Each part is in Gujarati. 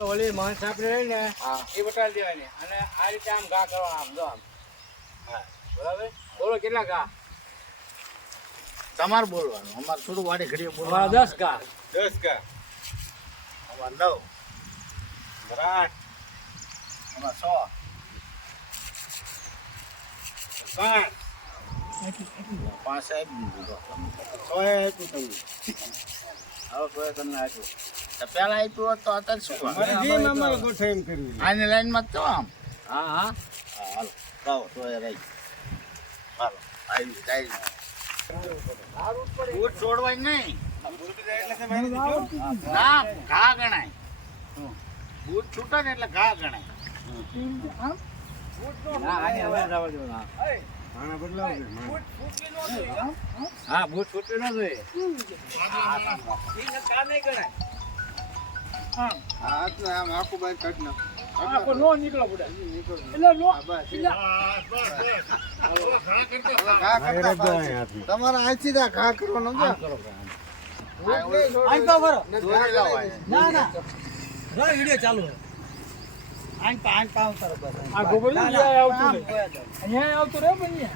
ઓલી માણસ આપણે રહી ને એ બટાડી દેવાની અને આ રીતે આમ ઘા કરવા આમ જો આમ હા બરાબર બોલો કેટલા ઘા તમારે બોલવાનું અમારે થોડું વાડી ઘડીએ બોલવાનું 10 ઘા અમારે 9 8 અમારે 100 5 આપી દીધું 100 આપ્યું તમને હવે 100 તમને આપ્યું પેલા આપ્યું હોત તો અત્યારે શું આની લાઈનમાં જ તો આમ હા હા હાલો ગાઓ તો એ રહી હાલો આવી બૂટ છોડવાય નહીં ના ઘા ગણાય બૂટ છૂટા ને એટલે ઘા ગણાય હા બૂટ છૂટ્યું ન જોઈએ આમ આખું બાર કાઢ નાખ નો નીકળો બુડા એટલે તમારે અહીંથી ઘા કરવાનો ના વિડિયો ચાલુ આ ગોબર અહીંયા આવતો રે બની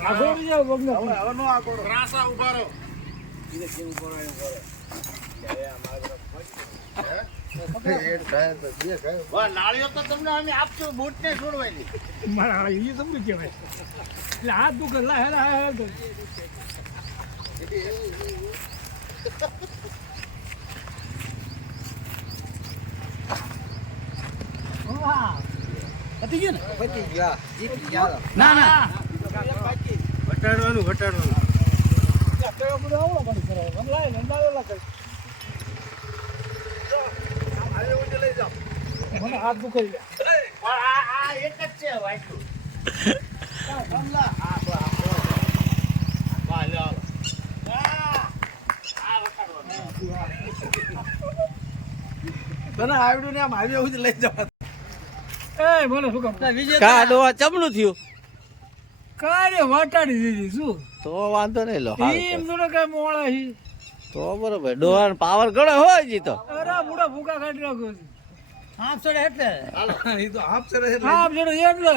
આ ગોબર જાવ બગનો હવે નો આ કોડો રાસા ઉભારો ઈને કેમ ઉભારો નાળીઓ તો તમને અમે આપશું બૂટ ને છોડવાની મારા એ તમને કહેવાય એટલે હાથ દુખે ના ના વટાડવાનું મને હાથ દુખે એક જ છે વાયકું તને આવડ્યું ને આમ આવી એવું જ લઈ જવા એ બોલો શું કામ કાડો ચમલું થયું કારે વાટાડી દીધી શું તો વાંધો નહીં લો એમ થોડો કઈ મોળા હી તો બરોબર ડોહાન પાવર ગણો હોય જી તો અરે બુડા ભૂકા કાઢી નાખો હાફ ચડે એટલે એ તો હાફ ચડે એટલે હાફ ચડે એટલે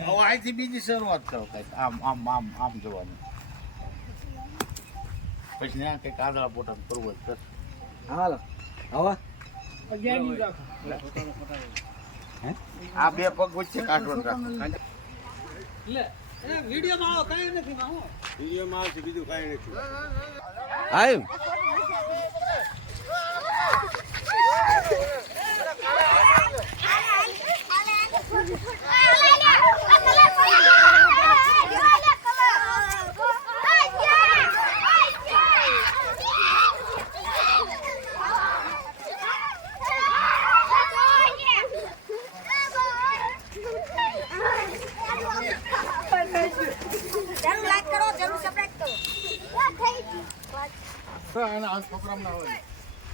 હવે અહીંથી બીજી શરૂઆત કરો કઈક આમ આમ આમ આમ જોવાનું પછી ત્યાં કઈક આદળા પોટા કરવું કર હાલો હવે આ બે પગ વચ્ચે કાઢવાનું રાખો લે વિડિયો માં આવો કાઈ નથી માં હો વિડિયો માં આવશે બીજું કાઈ નથી આવ્યું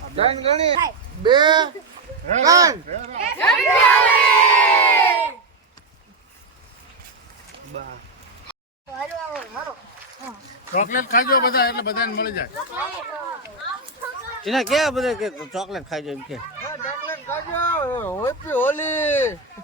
ત્રણ ગણી બે ત્રણ ચોકલેટ ખાજો બધા એટલે બધાને મળી જાય એના કે બધા કે ચોકલેટ ખાઈ જાય એમ કે ચોકલેટ ખાજો હોલી